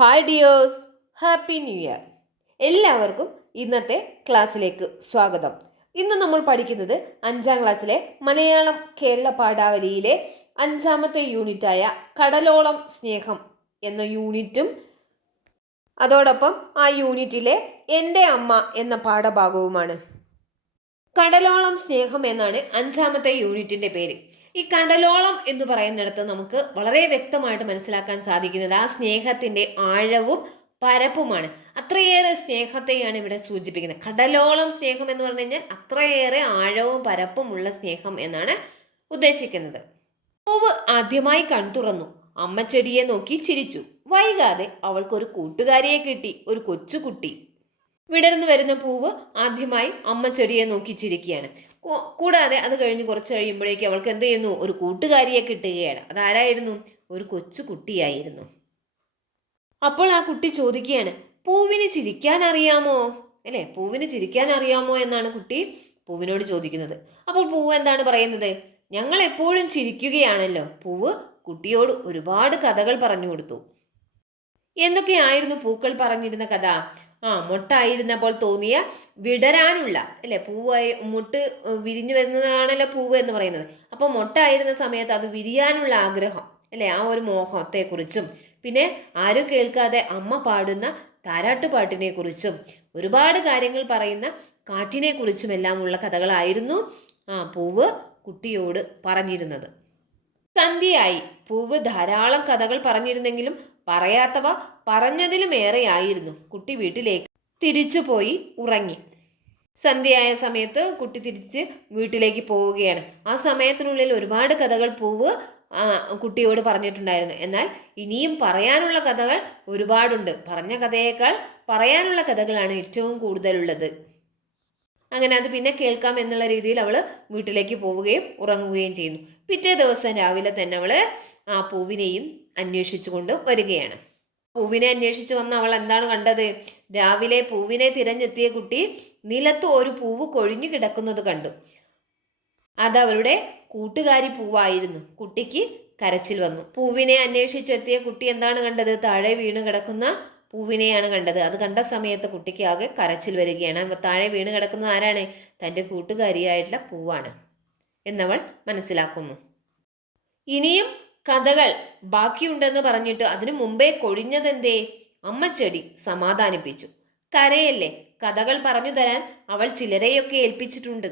Hi dears happy new year എല്ലാവർക്കും ഇന്നത്തെ ക്ലാസ്സിലേക്ക് സ്വാഗതം. ഇന്ന് നമ്മൾ പഠിക്കുന്നത് അഞ്ചാം ക്ലാസ്സിലെ മലയാളം കേരള പാഠാവലിയിലെ അഞ്ചാമത്തെ യൂണിറ്റായ കടലോളം സ്നേഹം എന്ന യൂണിറ്റും അതോടൊപ്പം ആ യൂണിറ്റിലെ എന്റെ അമ്മ എന്ന പാഠഭാഗവുമാണ്. കടലോളം സ്നേഹം എന്നാണ് അഞ്ചാമത്തെ യൂണിറ്റിന്റെ പേര്. ഈ കടലോളം എന്ന് പറയുന്നിടത്ത് നമുക്ക് വളരെ വ്യക്തമായിട്ട് മനസ്സിലാക്കാൻ സാധിക്കുന്നത് ആ സ്നേഹത്തിന്റെ ആഴവും പരപ്പുമാണ്. അത്രയേറെ സ്നേഹത്തെയാണ് ഇവിടെ സൂചിപ്പിക്കുന്നത്. കടലോളം സ്നേഹം എന്ന് പറഞ്ഞു കഴിഞ്ഞാൽ അത്രയേറെ ആഴവും പരപ്പുമുള്ള സ്നേഹം എന്നാണ് ഉദ്ദേശിക്കുന്നത്. പൂവ് ആദ്യമായി കൺതുറന്നു അമ്മ ചെടിയെ നോക്കി ചിരിച്ചു. വൈകാതെ അവൾക്കൊരു കൂട്ടുകാരിയെ കിട്ടി ഒരു കൊച്ചുകുട്ടി. വിടർന്നു വരുന്ന പൂവ് ആദ്യമായി അമ്മ ചെടിയെ നോക്കി ചിരിക്കുകയാണ്. കൂടാതെ അത് കഴിഞ്ഞ് കുറച്ച് കഴിയുമ്പോഴേക്കും അവൾക്ക് എന്ത് ചെയ്യുന്നു? ഒരു കൂട്ടുകാരിയെ കിട്ടുകയാണ്. അതാരായിരുന്നു? ഒരു കൊച്ചു കുട്ടിയായിരുന്നു. അപ്പോൾ ആ കുട്ടി ചോദിക്കുകയാണ് പൂവിന് ചിരിക്കാൻ അറിയാമോ? അല്ലേ? പൂവിന് ചിരിക്കാൻ അറിയാമോ? എന്നാണ് കുട്ടി പൂവിനോട് ചോദിക്കുന്നത്. അപ്പോൾ പൂവ് എന്താണ് പറയുന്നത്? ഞങ്ങൾ എപ്പോഴും ചിരിക്കുകയാണല്ലോ. പൂവ് കുട്ടിയോട് ഒരുപാട് കഥകൾ പറഞ്ഞു കൊടുത്തു. എന്തൊക്കെയായിരുന്നു പൂക്കൾ പറഞ്ഞിരുന്ന കഥ? ആ മൊട്ടായിരുന്നപ്പോൾ തോന്നിയ വിടരാനുള്ള അല്ലെ? പൂവായി മുട്ട് വിരിഞ്ഞു വരുന്നതാണല്ലോ പൂവ് എന്ന് പറയുന്നത്. അപ്പോൾ മൊട്ടായിരുന്ന സമയത്ത് അത് വിരിയാനുള്ള ആഗ്രഹം അല്ലെ? ആ ഒരു മോഹത്തെക്കുറിച്ചും പിന്നെ ആരും കേൾക്കാതെ അമ്മ പാടുന്ന താരാട്ടുപാട്ടിനെ കുറിച്ചും ഒരുപാട് കാര്യങ്ങൾ പറയുന്ന കാറ്റിനെ കുറിച്ചും എല്ലാമുള്ള കഥകളായിരുന്നു ആ പൂവ് കുട്ടിയോട് പറഞ്ഞിരുന്നത്. സന്ധ്യയായി പൂവ് ധാരാളം കഥകൾ പറഞ്ഞിരുന്നെങ്കിലും പറയാത്തവ പറഞ്ഞതിലും ഏറെയായിരുന്നു കുട്ടി വീട്ടിലേക്ക്. തിരിച്ചു പോയി ഉറങ്ങി. സന്ധ്യയായ സമയത്ത് കുട്ടി തിരിച്ച് വീട്ടിലേക്ക് പോവുകയാണ്. ആ സമയത്തിനുള്ളിൽ ഒരുപാട് കഥകൾ പൂവ് കുട്ടിയോട് പറഞ്ഞിട്ടുണ്ടായിരുന്നു. എന്നാൽ ഇനിയും പറയാനുള്ള കഥകൾ ഒരുപാടുണ്ട്. പറഞ്ഞ കഥയേക്കാൾ പറയാനുള്ള കഥകളാണ് ഏറ്റവും കൂടുതലുള്ളത്. അങ്ങനെ അത് പിന്നെ കേൾക്കാം എന്നുള്ള രീതിയിൽ അവൾ വീട്ടിലേക്ക് പോവുകയും ഉറങ്ങുകയും ചെയ്യുന്നു. പിറ്റേ ദിവസം രാവിലെ തന്നെ അവൾ ആ പൂവിനെയും അന്വേഷിച്ചുകൊണ്ട് വരികയാണ്. പൂവിനെ അന്വേഷിച്ച് വന്ന അവൾ എന്താണ് കണ്ടത്? രാവിലെ പൂവിനെ തിരഞ്ഞെത്തിയ കുട്ടി നിലത്ത് ഒരു പൂവ് കൊഴിഞ്ഞു കിടക്കുന്നത് കണ്ടു. അതവരുടെ കൂട്ടുകാരി പൂവായിരുന്നു. കുട്ടിക്ക് കരച്ചിൽ വന്നു. പൂവിനെ അന്വേഷിച്ചെത്തിയ കുട്ടി എന്താണ് കണ്ടത്? താഴെ വീണ് കിടക്കുന്ന പൂവിനെയാണ് കണ്ടത്. അത് കണ്ട സമയത്ത് കുട്ടിക്ക് ആകെ കരച്ചിൽ വരികയാണ്. താഴെ വീണ് കിടക്കുന്ന ആരാണ്? തന്റെ കൂട്ടുകാരിയായിട്ടുള്ള പൂവാണ് എന്നവൾ മനസ്സിലാക്കുന്നു. ഇനിയും കഥകൾ ബാക്കിയുണ്ടെന്ന് പറഞ്ഞിട്ട് അതിനു മുമ്പേ കൊഴിഞ്ഞതെന്തേ? അമ്മച്ചെടി സമാധാനിപ്പിച്ചു. കരയല്ലേ? കഥകൾ പറഞ്ഞു തരാൻ അവൾ ചിലരെയൊക്കെ ഏൽപ്പിച്ചിട്ടുണ്ട്.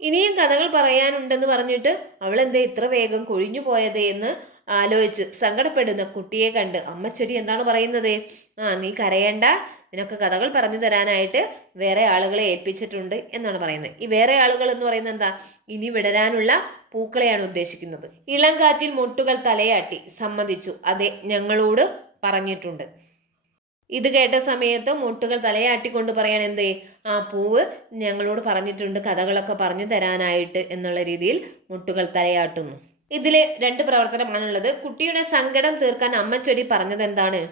ഇനിയും കഥകൾ പറയാനുണ്ടെന്ന് പറഞ്ഞിട്ട് അവൾ എന്താ ഇത്ര വേഗം കൊഴിഞ്ഞു പോയത് എന്ന് ആലോചിച്ച് സങ്കടപ്പെടുന്ന കുട്ടിയെ കണ്ട് അമ്മച്ചെടി എന്താണ് പറയുന്നത്? ആ നീ കരയണ്ട. നിനക്ക് കഥകൾ പറഞ്ഞു തരാനായിട്ട് വേറെ ആളുകളെ ഏൽപ്പിച്ചിട്ടുണ്ട് എന്നാണ് പറയുന്നത്. ഈ വേറെ ആളുകൾ എന്ന് പറയുന്നത് എന്താ? ഇനി വിടരാനുള്ള പൂക്കളെയാണ് ഉദ്ദേശിക്കുന്നത്. ഇളം കാറ്റിൽ മുട്ടുകൾ തലയാട്ടി സമ്മതിച്ചു. അതെ ഞങ്ങളോട് പറഞ്ഞിട്ടുണ്ട്. ഇത് കേട്ട സമയത്ത് മുട്ടുകൾ തലയാട്ടിക്കൊണ്ട് പറയാൻ എന്തേ? ആ പൂവ് ഞങ്ങളോട് പറഞ്ഞിട്ടുണ്ട് കഥകളൊക്കെ പറഞ്ഞു തരാനായിട്ട് എന്നുള്ള രീതിയിൽ മുട്ടുകൾ തലയാട്ടുന്നു. ഇതിലെ രണ്ട് പ്രവർത്തനമാണുള്ളത്. കുട്ടിയുടെ സങ്കടം തീർക്കാൻ അമ്മച്ചൊടി പറഞ്ഞത് എന്താണ്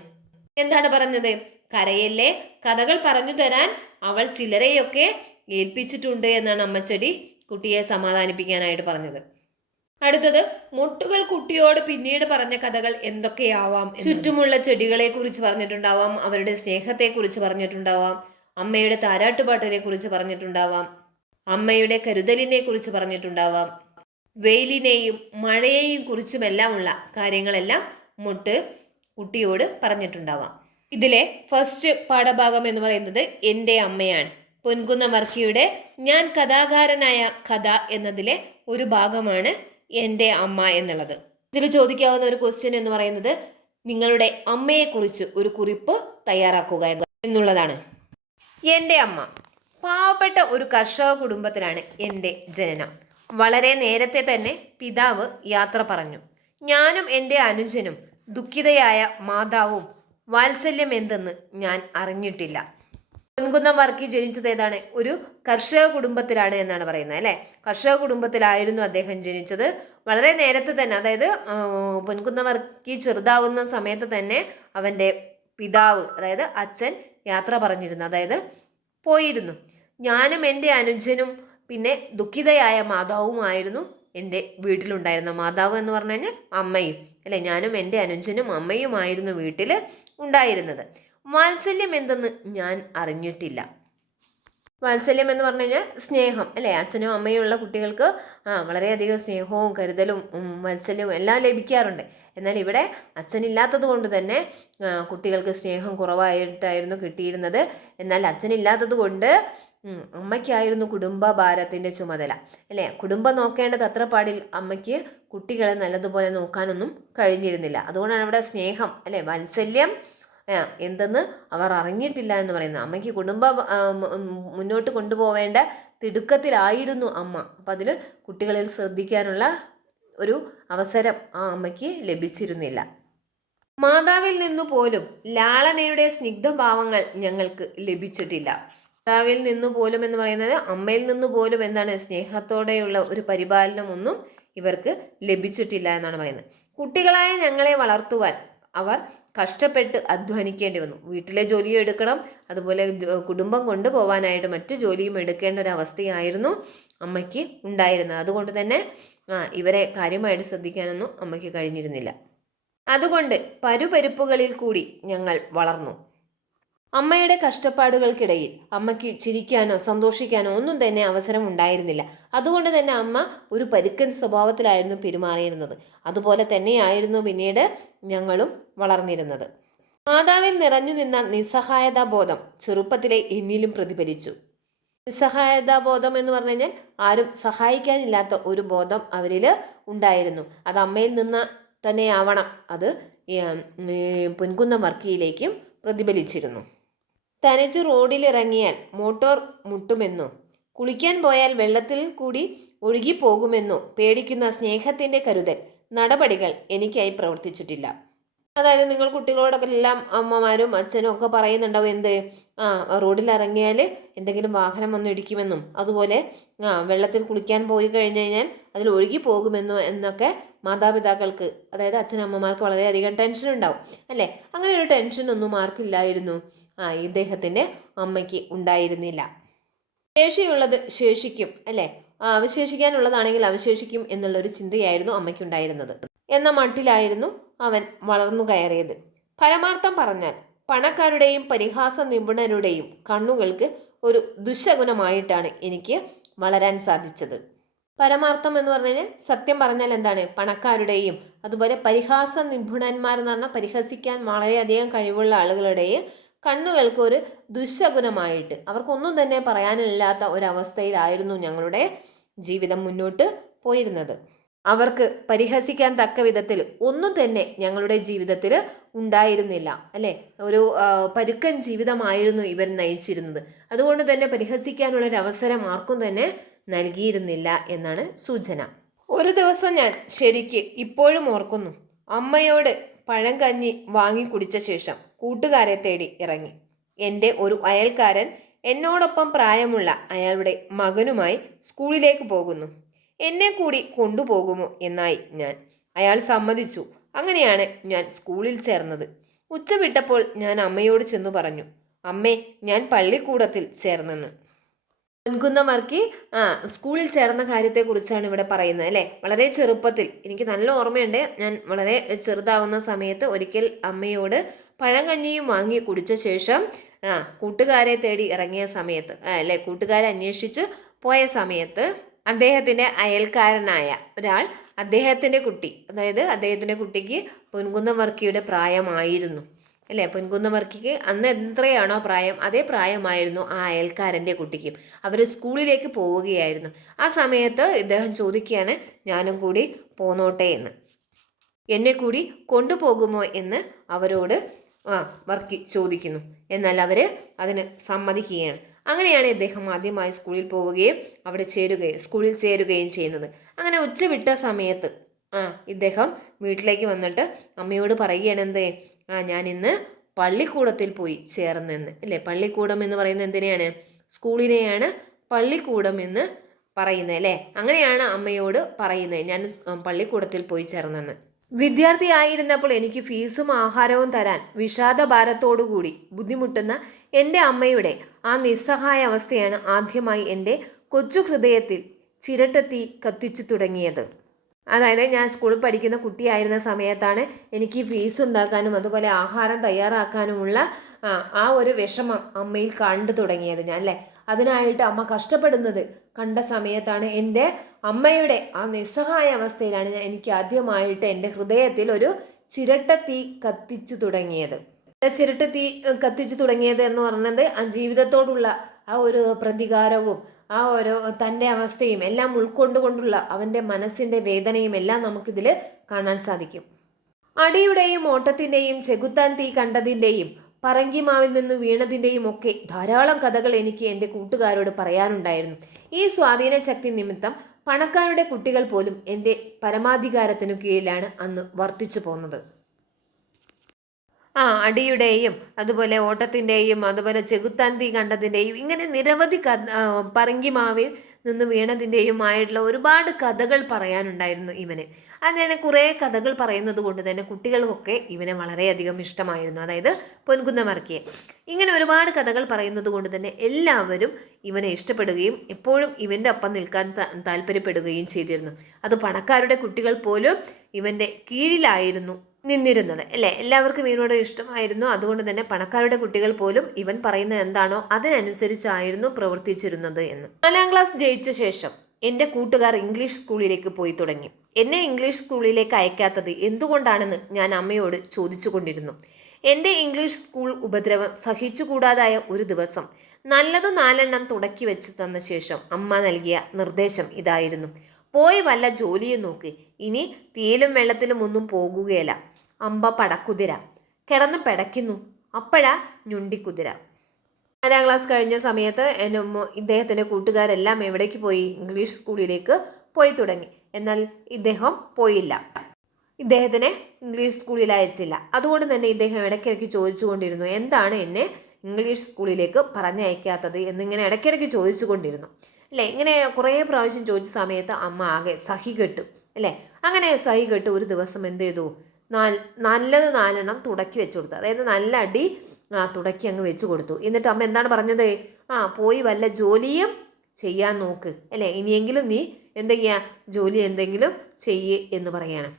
എന്താണ് പറഞ്ഞത്? കരയല്ലേ? കഥകൾ പറഞ്ഞു തരാൻ അവൾ ചിലരെയൊക്കെ ഏൽപ്പിച്ചിട്ടുണ്ട് എന്നാണ് അമ്മച്ചടി കുട്ടിയെ സമാധാനിപ്പിക്കാനായിട്ട് പറഞ്ഞത്. അടുത്തത് മുട്ടുകൾ കുട്ടിയോട് പിന്നീട് പറഞ്ഞ കഥകൾ എന്തൊക്കെയാവാം ചുറ്റുമുള്ള ചെടികളെ കുറിച്ച് പറഞ്ഞിട്ടുണ്ടാവാം അവരുടെ സ്നേഹത്തെ കുറിച്ച് പറഞ്ഞിട്ടുണ്ടാവാം അമ്മയുടെ താരാട്ടുപാട്ടിനെ കുറിച്ച് പറഞ്ഞിട്ടുണ്ടാവാം അമ്മയുടെ കരുതലിനെ കുറിച്ച് പറഞ്ഞിട്ടുണ്ടാവാം. വെയിലിനെയും മഴയെയും കുറിച്ചുമെല്ലാമുള്ള കാര്യങ്ങളെല്ലാം മുട്ട് കുട്ടിയോട് പറഞ്ഞിട്ടുണ്ടാവാം. ഇതിലെ ഫസ്റ്റ് പാഠഭാഗം എന്ന് പറയുന്നത് എന്റെ അമ്മയാണ്. പൊൻകുന്ന വർക്കിയുടെ ഞാൻ കഥാകാരനായ കഥ എന്നതിലെ ഒരു ഭാഗമാണ് എന്റെ അമ്മ എന്നുള്ളത്. ഇതിൽ ചോദിക്കാവുന്ന ഒരു ക്വസ്റ്റ്യൻ എന്ന് പറയുന്നത് നിങ്ങളുടെ അമ്മയെക്കുറിച്ച് ഒരു കുറിപ്പ് തയ്യാറാക്കുക എന്നുള്ളതാണ്. എന്റെ അമ്മ പാവപ്പെട്ട ഒരു കർഷക കുടുംബത്തിലാണ് എന്റെ ജനനം. വളരെ നേരത്തെ തന്നെ പിതാവ് യാത്ര പറഞ്ഞു. ഞാനും എന്റെ അനുജനും ദുഃഖിതയായ മാതാവും വാത്സല്യം എന്തെന്ന് ഞാൻ അറിഞ്ഞിട്ടില്ല. പൊൻകുന്നം വർക്കി ജനിച്ചത് ഏതാണ്? ഒരു കർഷക കുടുംബത്തിലാണ് എന്നാണ് പറയുന്നത് അല്ലേ? കർഷക കുടുംബത്തിലായിരുന്നു അദ്ദേഹം ജനിച്ചത്. വളരെ നേരത്തെ തന്നെ അതായത് പൊൻകുന്നം വർക്കി ചെറുതാവുന്ന സമയത്ത് തന്നെ അവന്റെ പിതാവ് അതായത് അച്ഛൻ യാത്ര പറഞ്ഞിരുന്നു അതായത് പോയിരുന്നു. ഞാനും എന്റെ അനുജനും പിന്നെ ദുഃഖിതയായ മാതാവുമായിരുന്നു. എന്റെ വീട്ടിലുണ്ടായിരുന്ന മാതാവ് എന്ന് പറഞ്ഞു കഴിഞ്ഞാൽ അമ്മയും അല്ലെ? ഞാനും എന്റെ അനുജനും അമ്മയുമായിരുന്നു വീട്ടിൽ ഉണ്ടായിരുന്നത്. വാത്സല്യം എന്തെന്ന് ഞാൻ അറിഞ്ഞിട്ടില്ല. വാത്സല്യം എന്ന് പറഞ്ഞു കഴിഞ്ഞാൽ സ്നേഹം അല്ലേ? അച്ഛനും അമ്മയും ഉള്ള കുട്ടികൾക്ക് ആ വളരെയധികം സ്നേഹവും കരുതലും വാത്സല്യവും എല്ലാം ലഭിക്കാറുണ്ട്. എന്നാൽ ഇവിടെ അച്ഛനില്ലാത്തത് കൊണ്ട് തന്നെ കുട്ടികൾക്ക് സ്നേഹം കുറവായിട്ടായിരുന്നു കിട്ടിയിരുന്നത്. എന്നാൽ അച്ഛനില്ലാത്തത് കൊണ്ട് അമ്മയ്ക്കായിരുന്നു കുടുംബ ഭാരത്തിന്റെ ചുമതല. അല്ലേ? കുടുംബം നോക്കേണ്ടത് അത്ര പാടിൽ അമ്മയ്ക്ക് കുട്ടികളെ നല്ലതുപോലെ നോക്കാനൊന്നും കഴിഞ്ഞിരുന്നില്ല. അതുകൊണ്ടാണ് അവിടെ സ്നേഹം അല്ലേ? വാത്സല്യം എന്തെന്ന് അവർ അറിഞ്ഞിട്ടില്ല എന്ന് പറയുന്നത്. അമ്മയ്ക്ക് കുടുംബ മുന്നോട്ട് കൊണ്ടുപോവേണ്ട തിടുക്കത്തിലായിരുന്നു അമ്മ. അപ്പം അതിൽ കുട്ടികളിൽ ശ്രദ്ധിക്കാനുള്ള ഒരു അവസരം ആ അമ്മയ്ക്ക് ലഭിച്ചിരുന്നില്ല. മാതാവിൽ നിന്നു പോലും ലാളനയുടെ സ്നിഗ്ധഭാവങ്ങൾ ഞങ്ങൾക്ക് ലഭിച്ചിട്ടില്ല. മാതാവിൽ നിന്നു പോലും എന്ന് പറയുന്നത് അമ്മയിൽ നിന്നു പോലും എന്താണ് സ്നേഹത്തോടെയുള്ള ഒരു പരിപാലനമൊന്നും ഇവർക്ക് ലഭിച്ചിട്ടില്ല എന്നാണ് പറയുന്നത്. കുട്ടികളായ ഞങ്ങളെ വളർത്തുവാൻ അവർ കഷ്ടപ്പെട്ട് അധ്വാനിക്കേണ്ടി വന്നു. വീട്ടിലെ ജോലിയും എടുക്കണം അതുപോലെ കുടുംബം കൊണ്ടുപോകാനായിട്ട് മറ്റു ജോലിയും എടുക്കേണ്ട ഒരു അവസ്ഥയായിരുന്നു അമ്മയ്ക്ക് ഉണ്ടായിരുന്നത്. അതുകൊണ്ട് തന്നെ ഇവരെ കാര്യമായിട്ട് ശ്രദ്ധിക്കാനൊന്നും അമ്മയ്ക്ക് കഴിഞ്ഞിരുന്നില്ല. അതുകൊണ്ട് പരുപരുപ്പുകളിൽ കൂടി ഞങ്ങൾ വളർന്നു. അമ്മയുടെ കഷ്ടപ്പാടുകൾക്കിടയിൽ അമ്മയ്ക്ക് ചിരിക്കാനോ സന്തോഷിക്കാനോ ഒന്നും തന്നെ അവസരം ഉണ്ടായിരുന്നില്ല അതുകൊണ്ട് തന്നെ അമ്മ ഒരു പരുക്കൻ സ്വഭാവത്തിലായിരുന്നു പെരുമാറിയിരുന്നത്. അതുപോലെ തന്നെയായിരുന്നു പിന്നീട് ഞങ്ങളും വളർന്നിരുന്നത്. മാതാവിൽ നിറഞ്ഞു നിന്ന നിസ്സഹായതാ ബോധം ചെറുപ്പത്തിലെ എന്നിലും പ്രതിഫലിച്ചു. നിസ്സഹായതാ ബോധം എന്ന് പറഞ്ഞു കഴിഞ്ഞാൽ ആരും സഹായിക്കാനില്ലാത്ത ഒരു ബോധം അവരിൽ ഉണ്ടായിരുന്നു. അത് അമ്മയിൽ നിന്ന് തന്നെയാവണം. അത് പൊൻകുന്നം വർക്കിയിലേക്കും പ്രതിഫലിച്ചിരുന്നു. തനിച്ചു റോഡിലിറങ്ങിയാൽ മോട്ടോർ മുട്ടുമെന്നോ. കുളിക്കാൻ പോയാൽ വെള്ളത്തിൽ കൂടി ഒഴുകിപ്പോകുമെന്നോ പേടിക്കുന്ന സ്നേഹത്തിന്റെ കരുതൽ. നടപടികൾ എനിക്കായി പ്രവർത്തിച്ചിട്ടില്ല. അതായത് നിങ്ങൾ കുട്ടികളോടൊക്കെ എല്ലാം അമ്മമാരും അച്ഛനും ഒക്കെ പറയുന്നുണ്ടാവും എന്ത്? ആ റോഡിൽ ഇറങ്ങിയാൽ എന്തെങ്കിലും വാഹനം വന്ന് ഇടിക്കുമെന്നും. അതുപോലെ ആ വെള്ളത്തിൽ കുളിക്കാൻ പോയി കഴിഞ്ഞു കഴിഞ്ഞാൽ അതിൽ ഒഴുകി പോകുമെന്നോ എന്നൊക്കെ മാതാപിതാക്കൾക്ക് അതായത് അച്ഛനമ്മമാർക്ക് വളരെയധികം ടെൻഷൻ ഉണ്ടാവും അല്ലേ? അങ്ങനെ ഒരു ടെൻഷനൊന്നും ആർക്കില്ലായിരുന്നു. ഇദ്ദേഹത്തിന്റെ അമ്മയ്ക്ക് ഉണ്ടായിരുന്നില്ല. ശേഷിയുള്ളത് ശേഷിക്കും അല്ലേ? അവശേഷിക്കാനുള്ളതാണെങ്കിൽ അവശേഷിക്കും എന്നുള്ളൊരു ചിന്തയായിരുന്നു അമ്മയ്ക്കുണ്ടായിരുന്നത്. എന്ന മട്ടിലായിരുന്നു അവൻ വളർന്നു കയറിയത്. പരമാർത്ഥം പറഞ്ഞാൽ പണക്കാരുടെയും പരിഹാസ നിപുണരുടെയും കണ്ണുകൾക്ക് ഒരു ദുശകുനമായിട്ടാണ് എനിക്ക് വളരാൻ സാധിച്ചത്. പരമാർത്ഥം എന്ന് പറഞ്ഞു കഴിഞ്ഞാൽ സത്യം പറഞ്ഞാൽ എന്താണ്? പണക്കാരുടെയും അതുപോലെ പരിഹാസ നിപുണന്മാർ എന്ന് പറഞ്ഞാൽ പരിഹസിക്കാൻ വളരെയധികം കഴിവുള്ള ആളുകളുടെയും കണ്ണുകൾക്ക് ഒരു ദുശകുനമായിട്ട്. അവർക്കൊന്നും തന്നെ പറയാനില്ലാത്ത ഒരവസ്ഥയിലായിരുന്നു ഞങ്ങളുടെ ജീവിതം മുന്നോട്ട് പോയിരുന്നത്. അവർക്ക് പരിഹസിക്കാൻ തക്ക വിധത്തിൽ ഒന്നും തന്നെ ഞങ്ങളുടെ ജീവിതത്തിൽ ഉണ്ടായിരുന്നില്ല അല്ലെ? ഒരു പരുക്കൻ ജീവിതമായിരുന്നു ഇവർ നയിച്ചിരുന്നത്. അതുകൊണ്ട് തന്നെ പരിഹസിക്കാനുള്ള ഒരു അവസരം ആർക്കും തന്നെ നൽകിയിരുന്നില്ല എന്നാണ് സൂചന. ഒരു ദിവസം ഞാൻ ശരിക്ക് ഇപ്പോഴും ഓർക്കുന്നു. അമ്മയോട് പഴം കഞ്ഞി വാങ്ങി കുടിച്ച ശേഷം കൂട്ടുകാരെ തേടി ഇറങ്ങി. എന്റെ ഒരു അയൽക്കാരൻ എന്നോടൊപ്പം പ്രായമുള്ള അയാളുടെ മകനുമായി സ്കൂളിലേക്ക് പോകുന്നു. എന്നെ കൂടി കൊണ്ടുപോകുമോ എന്നായി ഞാൻ. അയാൾ സമ്മതിച്ചു. അങ്ങനെയാണ് ഞാൻ സ്കൂളിൽ ചേർന്നത്. ഉച്ച വിട്ടപ്പോൾ ഞാൻ അമ്മയോട് ചെന്നു പറഞ്ഞു. അമ്മേ ഞാൻ പള്ളിക്കൂടത്തിൽ ചേർന്നെന്ന്. പൊൻകുന്നമർക്കി ആ സ്കൂളിൽ ചേർന്ന കാര്യത്തെക്കുറിച്ചാണ് ഇവിടെ പറയുന്നത് അല്ലേ? വളരെ ചെറുപ്പത്തിൽ. എനിക്ക് നല്ല ഓർമ്മയുണ്ട്. ഞാൻ വളരെ ചെറുതാവുന്ന സമയത്ത് ഒരിക്കൽ അമ്മയോട് പഴങ്കഞ്ഞിയും വാങ്ങി കുടിച്ച ശേഷം ആ കൂട്ടുകാരെ തേടി ഇറങ്ങിയ സമയത്ത് അല്ലെ കൂട്ടുകാരെ അന്വേഷിച്ച് പോയ സമയത്ത് അദ്ദേഹത്തിന്റെ അയൽക്കാരനായ ഒരാൾ അദ്ദേഹത്തിന്റെ കുട്ടി അതായത് അദ്ദേഹത്തിന്റെ കുട്ടിക്ക് പൊൻകുന്നമർക്കിയുടെ പ്രായമായിരുന്നു. അല്ലേ പൊൻകുന്നമർക്കിക്ക് അന്ന് എത്രയാണോ പ്രായം അതേ പ്രായമായിരുന്നു ആ അയൽക്കാരന്റെ കുട്ടിക്കും. അവർ സ്കൂളിലേക്ക് പോവുകയായിരുന്നു. ആ സമയത്ത് ഇദ്ദേഹം ചോദിക്കുകയാണ് ഞാനും കൂടി പോന്നോട്ടെ എന്ന്. എന്നെ കൂടി കൊണ്ടുപോകുമോ എന്ന് അവരോട് ആ വർക്കി ചോദിക്കുന്നു. എന്നാൽ അവർ അതിന് സമ്മതിക്കുകയാണ്. അങ്ങനെയാണ് ഇദ്ദേഹം ആദ്യമായി സ്കൂളിൽ പോവുകയും അവിടെ ചേരുകയും സ്കൂളിൽ ചേരുകയും ചെയ്യുന്നത്. അങ്ങനെ ഉച്ച വിട്ട സമയത്ത് ആ ഇദ്ദേഹം വീട്ടിലേക്ക് വന്നിട്ട് അമ്മയോട് പറയുകയാണ് എന്തേ ആ ഞാൻ ഇന്ന് പള്ളിക്കൂടത്തിൽ പോയി ചേർന്നെന്ന്. അല്ലേ പള്ളിക്കൂടം എന്ന് പറയുന്നത് എന്തിനെയാണ്? സ്കൂളിനെയാണ് പള്ളിക്കൂടം എന്ന് പറയുന്നത് അല്ലേ? അങ്ങനെയാണ് അമ്മയോട് പറയുന്നത് ഞാൻ പള്ളിക്കൂടത്തിൽ പോയി ചേർന്നെന്ന്. വിദ്യാർത്ഥിയായിരുന്നപ്പോൾ എനിക്ക് ഫീസും ആഹാരവും തരാൻ വിഷാദഭാരത്തോടുകൂടി ബുദ്ധിമുട്ടുന്ന എന്റെ അമ്മയുടെ ആ നിസ്സഹായ അവസ്ഥയാണ് ആദ്യമായി എന്റെ കൊച്ചു ഹൃദയത്തിൽ ചിരട്ടത്തി കത്തിച്ചു തുടങ്ങിയത്. അതായത് ഞാൻ സ്കൂളിൽ പഠിക്കുന്ന കുട്ടിയായിരുന്ന സമയത്താണ് എനിക്ക് ഫീസ് ഉണ്ടാക്കാനും അതുപോലെ ആഹാരം തയ്യാറാക്കാനുമുള്ള ആ, ഒരു വിഷമം അമ്മയിൽ കണ്ടു തുടങ്ങിയത് ഞാൻ അല്ലേ? അതിനായിട്ട് അമ്മ കഷ്ടപ്പെടുന്നത് കണ്ട സമയത്താണ് എന്റെ അമ്മയുടെ ആ നിസ്സഹായ അവസ്ഥയിലാണ് എനിക്ക് ആദ്യമായിട്ട് എന്റെ ഹൃദയത്തിൽ ഒരു ചിരട്ടത്തീ കത്തിച്ചു തുടങ്ങിയത്. ചിരട്ടത്തീ കത്തിച്ചു തുടങ്ങിയത് എന്ന് പറഞ്ഞത് ആ ജീവിതത്തോടുള്ള ആ ഒരു പ്രതികാരവും ആ ഒരു തന്റെ അവസ്ഥയും എല്ലാം ഉൾക്കൊണ്ടുകൊണ്ടുള്ള അവന്റെ മനസ്സിന്റെ വേദനയും എല്ലാം നമുക്കിതിൽ കാണാൻ സാധിക്കും. അടിയുടെയും ഓട്ടത്തിന്റെയും ചെകുത്താൻ തീ കണ്ടതിന്റെയും പറങ്കിമാവിൽ നിന്ന് വീണതിന്റെയും ഒക്കെ ധാരാളം കഥകൾ എനിക്ക് എന്റെ കൂട്ടുകാരോട് പറയാനുണ്ടായിരുന്നു. ഈ സ്വാധീന ശക്തി നിമിത്തം പണക്കാരുടെ കുട്ടികൾ പോലും എന്റെ പരമാധികാരത്തിനു കീഴിലാണ് അന്ന് വർത്തിച്ചു പോന്നത്. ആ അടിയുടെയും അതുപോലെ ഓട്ടത്തിന്റെയും അതുപോലെ ചെകുത്താൻ തീ കണ്ടതിന്റെയും ഇങ്ങനെ നിരവധി പറങ്കിമാവിൽ നിന്ന് വീണതിന്റെയും ആയിട്ടുള്ള ഒരുപാട് കഥകൾ പറയാനുണ്ടായിരുന്നു ഇവന്. അങ്ങനെ കുറേ കഥകൾ പറയുന്നത് കൊണ്ട് തന്നെ കുട്ടികൾക്കൊക്കെ ഇവനെ വളരെയധികം ഇഷ്ടമായിരുന്നു. അതായത് പൊൻകുന്നമർക്കിയെ ഇങ്ങനെ ഒരുപാട് കഥകൾ പറയുന്നത് കൊണ്ട് തന്നെ എല്ലാവരും ഇവനെ ഇഷ്ടപ്പെടുകയും എപ്പോഴും ഇവന്റെ ഒപ്പം നിൽക്കാൻ താല്പര്യപ്പെടുകയും ചെയ്തിരുന്നു. അത് പണക്കാരുടെ കുട്ടികൾ പോലും ഇവന്റെ കീഴിലായിരുന്നു നിന്നിരുന്നത്. അല്ലേ? എല്ലാവർക്കും ഇവനോട് ഇഷ്ടമായിരുന്നു. അതുകൊണ്ട് തന്നെ പണക്കാരുടെ കുട്ടികൾ പോലും ഇവൻ പറയുന്നത് എന്താണോ അതിനനുസരിച്ചായിരുന്നു പ്രവർത്തിച്ചിരുന്നത് എന്ന്. നാലാം ക്ലാസ് ജയിച്ച ശേഷം എന്റെ കൂട്ടുകാർ ഇംഗ്ലീഷ് സ്കൂളിലേക്ക് പോയി തുടങ്ങി. എന്നെ ഇംഗ്ലീഷ് സ്കൂളിലേക്ക് അയക്കാത്തത് എന്തുകൊണ്ടാണെന്ന് ഞാൻ അമ്മയോട് ചോദിച്ചുകൊണ്ടിരുന്നു. എന്റെ ഇംഗ്ലീഷ് സ്കൂൾ ഉപദ്രവം സഹിച്ചുകൂടാതായ ഒരു ദിവസം നല്ലതു നാലെണ്ണം തുടക്കി വെച്ച് തന്ന ശേഷം അമ്മ നൽകിയ നിർദ്ദേശം ഇതായിരുന്നു. പോയി വല്ല ജോലിയും നോക്ക്. ഇനി തീയിലും വെള്ളത്തിലും ഒന്നും പോകുകയില്ല. അമ്പ പടക്കുതിര. കിടന്ന് പിടയ്ക്കുന്നു. അപ്പോഴാ ഞുണ്ടിക്കുതിര. നാലാം ക്ലാസ് കഴിഞ്ഞ സമയത്ത് എന്റെ ഇദ്ദേഹത്തിന്റെ കൂട്ടുകാരെല്ലാം എവിടേക്ക് പോയി? ഇംഗ്ലീഷ് സ്കൂളിലേക്ക് പോയി തുടങ്ങി. എന്നാൽ ഇദ്ദേഹം പോയില്ല. ഇദ്ദേഹത്തിനെ ഇംഗ്ലീഷ് സ്കൂളിൽ അയച്ചില്ല. അതുകൊണ്ട് തന്നെ ഇദ്ദേഹം ഇടയ്ക്കിടയ്ക്ക് ചോദിച്ചുകൊണ്ടിരുന്നു എന്താണ് എന്നെ ഇംഗ്ലീഷ് സ്കൂളിലേക്ക് പറഞ്ഞയക്കാത്തത്? എന്നിങ്ങനെ ഇടയ്ക്കിടയ്ക്ക് ചോദിച്ചുകൊണ്ടിരുന്നു. അല്ലേ? ഇങ്ങനെ കുറേ പ്രാവശ്യം ചോദിച്ച സമയത്ത് അമ്മ ആകെ സഹി കെട്ടു അല്ലേ? അങ്ങനെ സഹി കെട്ടു ഒരു ദിവസം എന്ത് ചെയ്തു? നാൽ നല്ലത് നാലെണ്ണം തുടക്കി വെച്ചു കൊടുത്തു. അതായത് നല്ല അടി ആ തുടക്കി അങ്ങ് വെച്ച് കൊടുത്തു. എന്നിട്ട് അമ്മ എന്താണ് പറഞ്ഞത്? ആ പോയി വല്ല ജോലിയും ചെയ്യാൻ നോക്ക്. അല്ലേ? ഇനിയെങ്കിലും നീ എന്ത് ജോലി എന്തെങ്കിലും ചെയ്യ് എന്ന് പറയാണ്.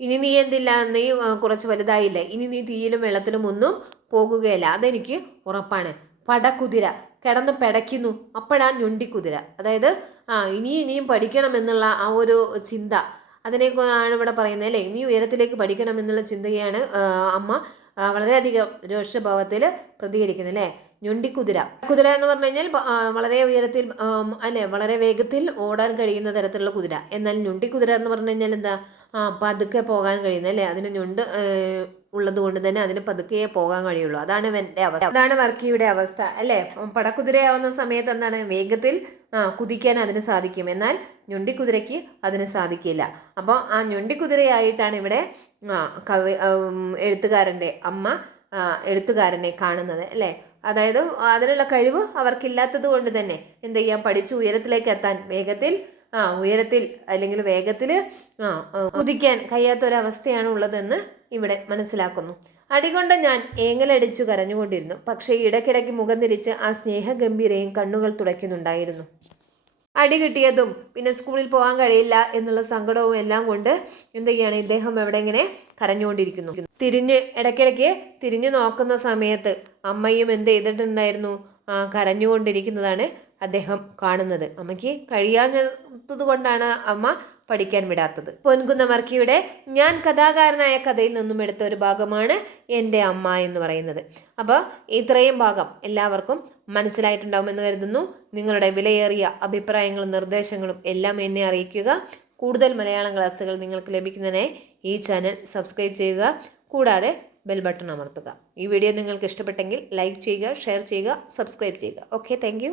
ഇനി നീ എന്തില്ല? നീ കുറച്ച് വലുതായില്ലേ? ഇനി നീ തീയിലും വെള്ളത്തിലും ഒന്നും പോകുകയില്ല. അതെനിക്ക് ഉറപ്പാണ്. പടക്കുതിര. കിടന്ന് പിടയ്ക്കുന്നു. അപ്പോഴാ ഞൊണ്ടിക്കുതിര. അതായത് ആ ഇനിയും ഇനിയും പഠിക്കണം എന്നുള്ള ആ ഒരു ചിന്ത. അതിനെ ആണ് ഇവിടെ പറയുന്നത്. അല്ലേ? ഇനി ഉയരത്തിലേക്ക് പഠിക്കണം എന്നുള്ള ചിന്തയാണ് അമ്മ വളരെയധികം രോഷഭാവത്തിൽ പ്രതികരിക്കുന്നത് അല്ലേ ഞൊണ്ടിക്കുതിര. കുതിര എന്ന് പറഞ്ഞു കഴിഞ്ഞാൽ വളരെ ഉയരത്തിൽ അല്ലെ വളരെ വേഗത്തിൽ ഓടാൻ കഴിയുന്ന തരത്തിലുള്ള കുതിര. എന്നാൽ ഞൊണ്ടിക്കുതിര എന്ന് പറഞ്ഞു കഴിഞ്ഞാൽ എന്താ? ആ പതുക്കെ പോകാൻ കഴിയുന്നത് അല്ലേ? അതിന് ഞൊണ്ട് ഉള്ളത് കൊണ്ട് തന്നെ അതിന് പതുക്കെ പോകാൻ കഴിയുള്ളൂ. അതാണ് ഇവന്റെ അവസ്ഥ. അതാണ് വർക്കിയുടെ അവസ്ഥ അല്ലേ? പടക്കുതിരയാവുന്ന സമയത്ത് എന്താണ്? വേഗത്തിൽ കുതിക്കാൻ അതിന് സാധിക്കും. എന്നാൽ ഞൊണ്ടിക്കുതിരയ്ക്ക് അതിന് സാധിക്കില്ല. അപ്പോൾ ആ ഞൊണ്ടിക്കുതിരയായിട്ടാണ് ഇവിടെ കവി എഴുത്തുകാരന്റെ അമ്മ എഴുത്തുകാരനെ കാണുന്നത് അല്ലേ? അതായത് അതിനുള്ള കഴിവ് അവർക്കില്ലാത്തത് കൊണ്ട് തന്നെ എന്ത് ചെയ്യാം? പഠിച്ച് ഉയരത്തിലേക്ക് എത്താൻ വേഗത്തിൽ ആ ഉയരത്തിൽ അല്ലെങ്കിൽ വേഗത്തിൽ ആ, കുതിക്കാൻ കഴിയാത്തൊരവസ്ഥയാണ് ഉള്ളതെന്ന് ഇവിടെ മനസ്സിലാക്കുന്നു. അടികൊണ്ട് ഞാൻ ഏങ്ങലടിച്ചു കരഞ്ഞുകൊണ്ടിരുന്നു. പക്ഷേ ഇടയ്ക്കിടയ്ക്ക് മുഖം തിരിച്ച് ആ സ്നേഹഗംഭീരയും കണ്ണുകൾ തുടയ്ക്കുന്നുണ്ടായിരുന്നു. അടി കിട്ടിയതും പിന്നെ സ്കൂളിൽ പോകാൻ കഴിയില്ല എന്നുള്ള സങ്കടവും എല്ലാം കൊണ്ട് എന്ത് ചെയ്യാണ് ഇദ്ദേഹം എവിടെ ഇങ്ങനെ കരഞ്ഞുകൊണ്ടിരിക്കുന്നു. തിരിഞ്ഞ് ഇടയ്ക്കിടയ്ക്ക് തിരിഞ്ഞു നോക്കുന്ന സമയത്ത് അമ്മയും എന്ത് ചെയ്തിട്ടുണ്ടായിരുന്നു? കരഞ്ഞുകൊണ്ടിരിക്കുന്നതാണ് അദ്ദേഹം കാണുന്നത്. അമ്മയ്ക്ക് കഴിയാഞ്ഞത് കൊണ്ടാണ് അമ്മ പഠിക്കാൻ വിടാത്തത്. പൊൻകുന്നമർക്കിയുടെ ഞാൻ കഥാകാരനായ കഥയിൽ നിന്നും എടുത്ത ഒരു ഭാഗമാണ് എന്റെ അമ്മ എന്ന് പറയുന്നത്. അപ്പോൾ ഇത്രയും ഭാഗം എല്ലാവർക്കും മനസ്സിലായിട്ടുണ്ടാവുമെന്ന് കരുതുന്നു. നിങ്ങളുടെ വിലയേറിയ അഭിപ്രായങ്ങളും നിർദ്ദേശങ്ങളും എല്ലാം എന്നെ അറിയിക്കുക. കൂടുതൽ മലയാളം ക്ലാസ്സുകൾ നിങ്ങൾക്ക് ലഭിക്കുന്നതിനായി ഈ ചാനൽ സബ്സ്ക്രൈബ് ചെയ്യുക. കൂടാതെ ബെൽ ബട്ടൺ അമർത്തുക. ഈ വീഡിയോ നിങ്ങൾക്ക് ഇഷ്ടപ്പെട്ടെങ്കിൽ ലൈക്ക് ചെയ്യുക ഷെയർ ചെയ്യുക സബ്സ്ക്രൈബ് ചെയ്യുക. Okay thank